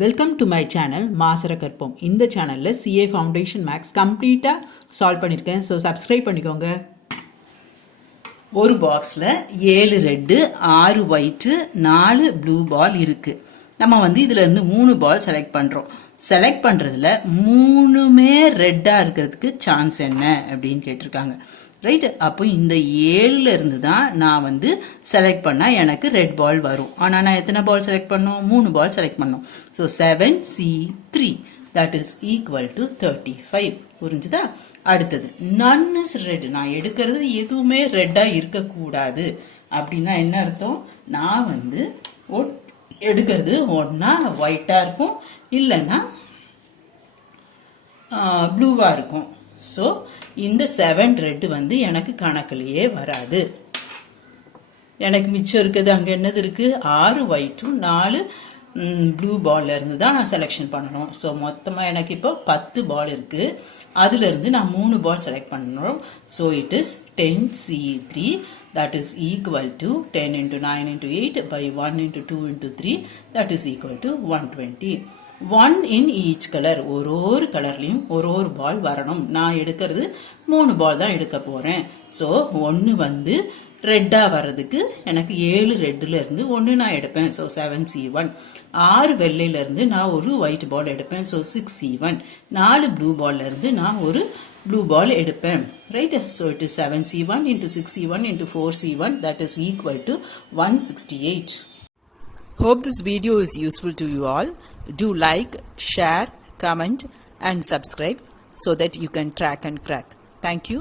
Welcome to my channel மாசரகற்போம். இந்த சேனலில் சிஏ ஃபவுண்டேஷன் மேக்ஸ் கம்ப்ளீட்டாக சால்வ் பண்ணியிருக்கேன். ஸோ சப்ஸ்கிரைப் பண்ணிக்கோங்க. ஒரு பாக்ஸில் 7 ரெட்டு 6 ஒயிட்டு 4 ப்ளூ பால் இருக்குது. நம்ம இதிலேருந்து 3 பால் செலக்ட் பண்ணுறோம். செலக்ட் பண்ணுறதுல 3மே ரெட்டாக இருக்கிறதுக்கு சான்ஸ் என்ன அப்படின்னு கேட்டிருக்காங்க. ரைட்டு. அப்போ இந்த 7ல் இருந்து தான் நான் செலக்ட் பண்ணால் எனக்கு ரெட் பால் வரும். ஆனால் நான் எத்தனை பால் செலக்ட் பண்ணோம்? 3 பால் செலக்ட் பண்ணோம். So 7C3 that is equal to 35. புரிஞ்சுதா? அடுத்தது none is red. நான் எடுக்கிறது எதுவுமே ரெட்டாக இருக்கக்கூடாது அப்படின்னா என்ன அர்த்தம்? நான் எடுக்கிறது ஒன்றா ஒயிட்டாக இருக்கும், இல்லைன்னா ப்ளூவாக இருக்கும். ஸோ இந்த 7 ரெட்டு எனக்கு கணக்கிலேயே வராது. எனக்கு மிச்சம் இருக்குது அங்கே என்னது இருக்குது? 6 ஒயிட்டும் 4 ப்ளூ பால்ல இருந்து தான் நான் செலெக்ஷன் பண்ணணும். ஸோ மொத்தமாக எனக்கு இப்போ 10 பால் இருக்குது. அதுலேருந்து நான் 3 பால் செலக்ட் பண்ணணும். So it is 10C3 that is equal to 10 into 9 into 8 by 1 into 2 into 3 that is equal to 120. 1 in each color. ஒரு கலர்லையும் ஒரு பால் வரணும். நான் எடுக்கிறது 3 பால் தான் எடுக்க போகிறேன். ஸோ ஒன்று ரெட்டாக வர்றதுக்கு எனக்கு 7 ரெட்டில் இருந்து ஒன்று நான் எடுப்பேன். So 7C1. 6 வெள்ளையிலேருந்து நான் ஒரு ஒயிட் பால் எடுப்பேன். So 6C1. 4 ப்ளூ பால்ல இருந்து நான் ஒரு ப்ளூ பால் எடுப்பேன். Right. So it is 7C1 into 6C1 into 4C1 that is equal to 168. Hope this video is useful to you all. Do like, share, comment and subscribe so that you can track and crack. Thank you.